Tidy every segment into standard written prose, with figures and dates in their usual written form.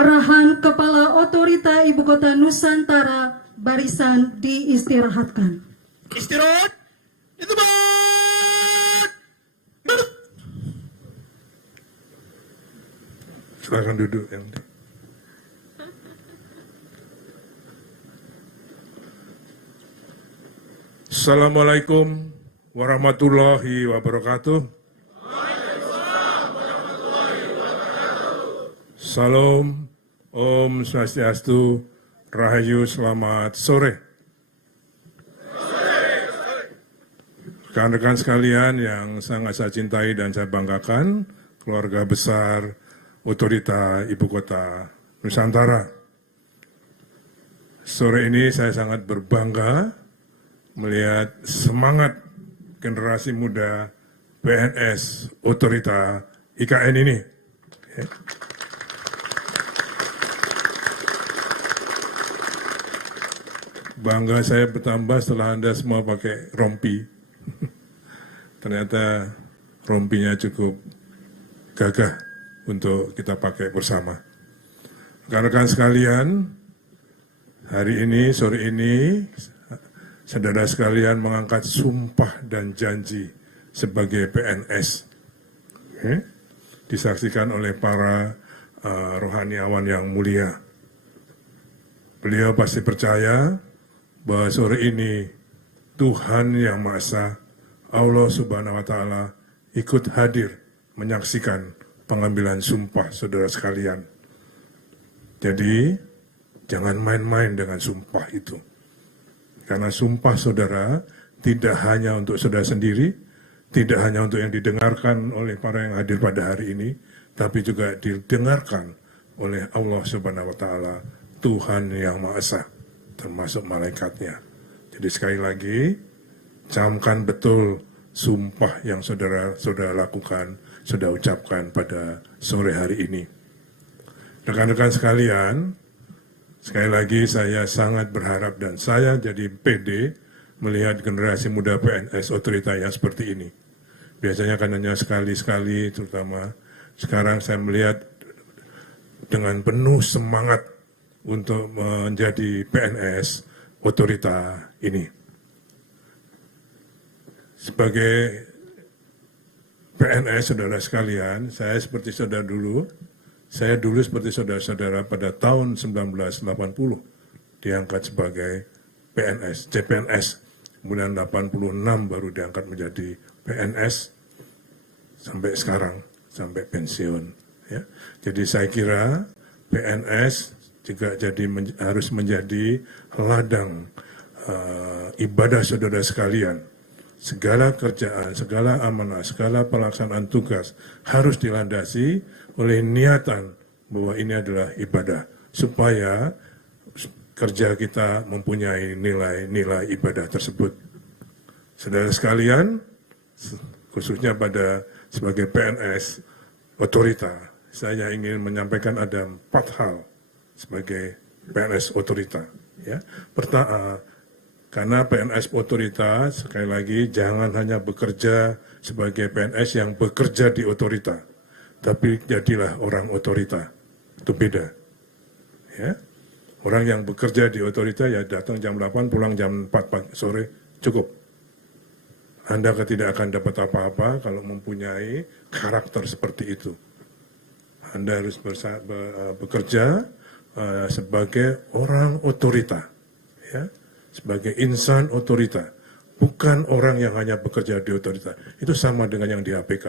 Arahan Kepala Otorita Ibu Kota Nusantara, barisan diistirahatkan. Istirahat. Itu banget. Duduk. Silakan duduk yang Assalamualaikum warahmatullahi wabarakatuh. Salam, Om Swastiastu, Rahayu, selamat sore. Rekan-rekan sekalian yang sangat saya cintai dan saya banggakan, keluarga besar Otorita Ibu Kota Nusantara. Sore ini saya sangat berbangga melihat semangat generasi muda PNS Otorita IKN ini. Bangga saya bertambah setelah Anda semua pakai rompi. Ternyata rompinya cukup gagah untuk kita pakai bersama. Rekan-rekan sekalian, hari ini, sore ini, saudara sekalian mengangkat sumpah dan janji sebagai PNS. Disaksikan oleh para rohaniawan yang mulia. Beliau pasti percaya bahwa sore ini Tuhan Yang Maha Esa, Allah Subhanahu wa Ta'ala, ikut hadir menyaksikan pengambilan sumpah saudara sekalian. Jadi, jangan main-main dengan sumpah itu. Karena sumpah saudara tidak hanya untuk saudara sendiri, tidak hanya untuk yang didengarkan oleh para yang hadir pada hari ini, tapi juga didengarkan oleh Allah Subhanahu wa Ta'ala, Tuhan Yang Maha Esa, termasuk malaikatnya. Jadi sekali lagi, camkan betul sumpah yang saudara lakukan, sudah ucapkan pada sore hari ini. Rekan-rekan sekalian, sekali lagi saya sangat berharap dan saya jadi pede melihat generasi muda PNS Otorita yang seperti ini. Biasanya kan hanya sekali-sekali, terutama sekarang saya melihat dengan penuh semangat untuk menjadi PNS Otorita ini. Sebagai PNS, saudara sekalian, saya seperti saudara dulu, saya dulu seperti saudara-saudara pada tahun 1980 diangkat sebagai PNS, CPNS, kemudian 86 baru diangkat menjadi PNS sampai sekarang, sampai pensiun. Ya. Jadi saya kira PNS juga harus menjadi ladang ibadah saudara sekalian. Segala kerjaan, segala amanah, segala pelaksanaan tugas harus dilandasi oleh niatan bahwa ini adalah ibadah. Supaya kerja kita mempunyai nilai-nilai ibadah tersebut. Saudara sekalian, khususnya sebagai PNS Otorita, saya ingin menyampaikan ada 4 hal sebagai PNS Otorita. Ya. Pertama, karena PNS Otorita, sekali lagi, jangan hanya bekerja sebagai PNS yang bekerja di Otorita, tapi jadilah orang Otorita. Itu beda. Ya. Orang yang bekerja di Otorita ya datang jam 8, pulang jam 4 sore, cukup. Anda tidak akan dapat apa-apa kalau mempunyai karakter seperti itu. Anda harus bekerja sebagai orang Otorita. Ya. Sebagai insan Otorita, bukan orang yang hanya bekerja di Otorita. Itu sama dengan yang di APK.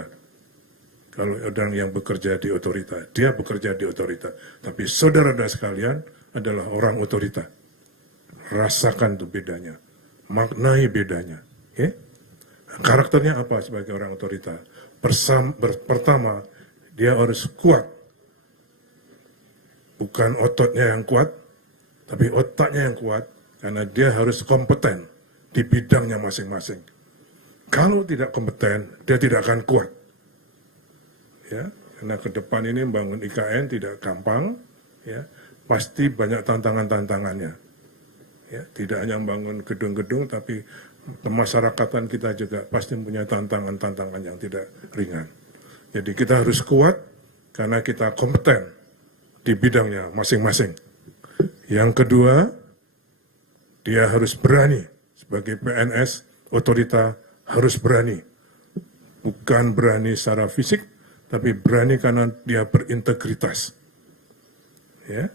Kalau orang yang bekerja di Otorita, dia bekerja di Otorita. Tapi saudara-saudara sekalian adalah orang Otorita. Rasakan tuh bedanya. Maknai bedanya. Okay? Karakternya apa sebagai orang Otorita? Pertama, dia harus kuat. Bukan ototnya yang kuat, tapi otaknya yang kuat. Karena dia harus kompeten di bidangnya masing-masing. Kalau tidak kompeten, dia tidak akan kuat. Ya, karena ke depan ini membangun IKN tidak gampang, ya, pasti banyak tantangan-tantangannya. Ya, tidak hanya membangun gedung-gedung, tapi kemasyarakatan kita juga pasti punya tantangan-tantangan yang tidak ringan. Jadi kita harus kuat karena kita kompeten di bidangnya masing-masing. Yang kedua, dia harus berani. Sebagai PNS, otorita harus berani. Bukan berani secara fisik, tapi berani karena dia berintegritas. Ya.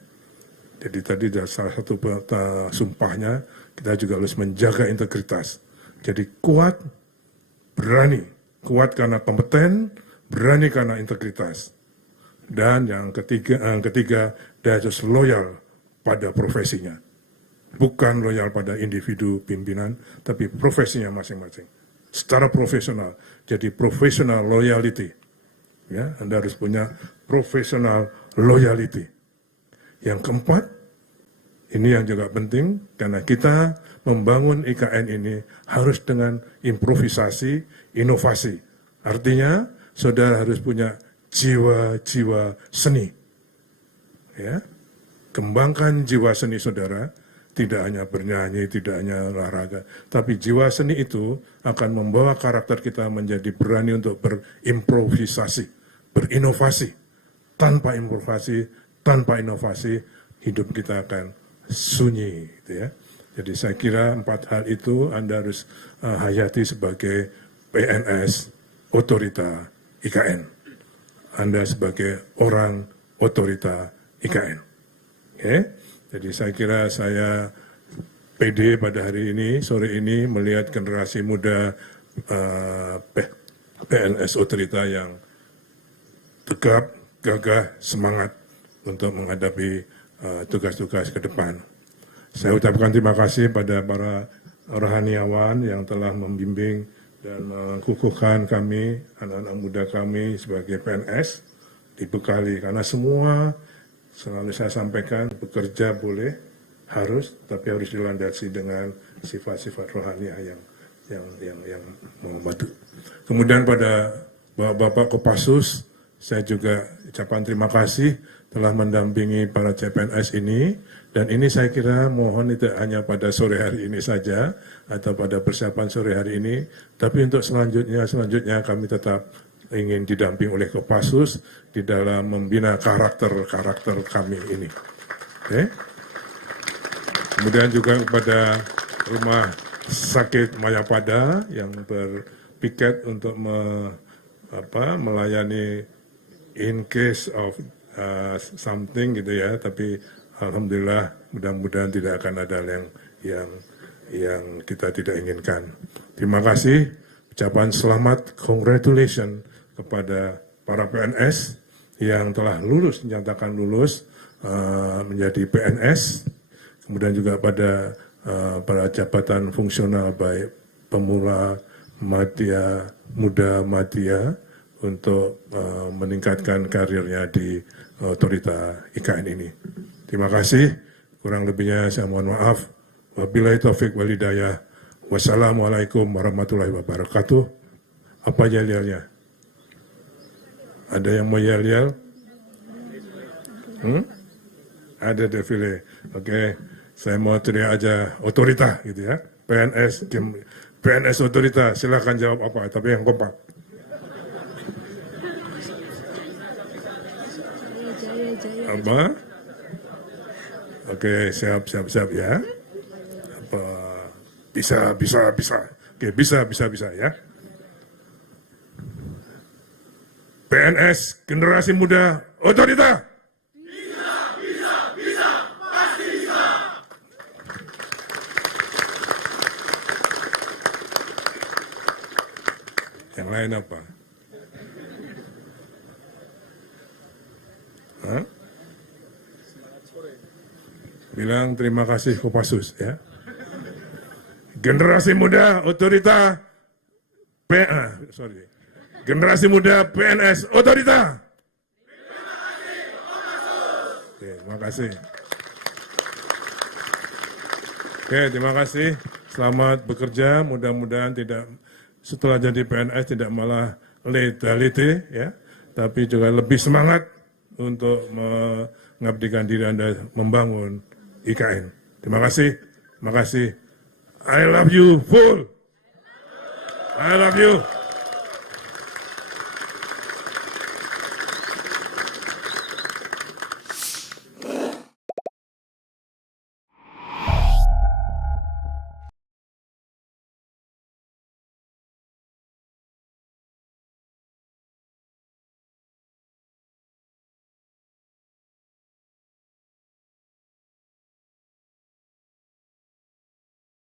Jadi tadi salah satu sumpahnya, kita juga harus menjaga integritas. Jadi kuat, berani. Kuat karena kompeten, berani karena integritas. Dan yang ketiga, dia harus loyal pada profesinya. Bukan loyal pada individu pimpinan, tapi profesinya masing-masing. Secara profesional, jadi professional loyalty. Ya, Anda harus punya professional loyalty. Yang keempat, ini yang juga penting, karena kita membangun IKN ini harus dengan improvisasi, inovasi. Artinya, saudara harus punya jiwa-jiwa seni. Ya, kembangkan jiwa seni saudara, tidak hanya bernyanyi, tidak hanya olahraga, tapi jiwa seni itu akan membawa karakter kita menjadi berani untuk berimprovisasi, berinovasi. Tanpa inovasi, hidup kita akan sunyi. Gitu ya. Jadi saya kira 4 hal itu Anda harus hayati sebagai PNS otorita IKN. Anda sebagai orang otorita IKN. Okay? Jadi saya kira saya pede pada hari ini, sore ini melihat generasi muda PNS otorita yang tegap, gagah, semangat untuk menghadapi tugas-tugas ke depan. Saya ucapkan terima kasih pada para rohaniawan yang telah membimbing dan mengukuhkan kami, anak-anak muda kami sebagai PNS, dibekali. Karena semua, selalu saya sampaikan, bekerja boleh, harus, tapi harus dilandasi dengan sifat-sifat rohaniah yang membantu. Kemudian pada Bapak Kopassus, saya juga ucapkan terima kasih telah mendampingi para CPNS ini, dan ini saya kira mohon tidak hanya pada sore hari ini saja atau pada persiapan sore hari ini, tapi untuk selanjutnya kami tetap ingin didamping oleh Kopassus di dalam membina karakter kami ini. Okay? Kemudian juga kepada Rumah Sakit Mayapada yang berpiket untuk melayani in case of something gitu ya, tapi alhamdulillah mudah-mudahan tidak akan ada yang kita tidak inginkan. Terima kasih, ucapan selamat, congratulations kepada para PNS yang telah lulus, dinyatakan lulus menjadi PNS, kemudian juga pada para jabatan fungsional baik pemula, madya, muda, madya, untuk meningkatkan karirnya di otorita IKN ini. Terima kasih. Kurang lebihnya saya mohon maaf. Wabillahi taufik wal hidayah. Wassalamualaikum warahmatullahi wabarakatuh. Apa yel-yelnya? Ada yang mau yel-yel? Ada defile. Oke. Saya mau teriak aja otorita gitu ya. PNS otorita, silakan jawab apa, tapi yang kompak. Apa? Oke, siap ya. Apa? Bisa. Oke, bisa ya. PNS generasi muda otorita. Bisa, pasti bisa. Yang lain apa? Hah? Bilang terima kasih Kopassus ya. Generasi muda otorita Generasi muda PNS otorita. Oke, terima kasih. Oke, terima kasih. Selamat bekerja. Mudah-mudahan tidak setelah jadi PNS tidak malah lethality ya, tapi juga lebih semangat untuk mengabdikan diri Anda membangun IKN. Terima kasih. I love you full. I love you.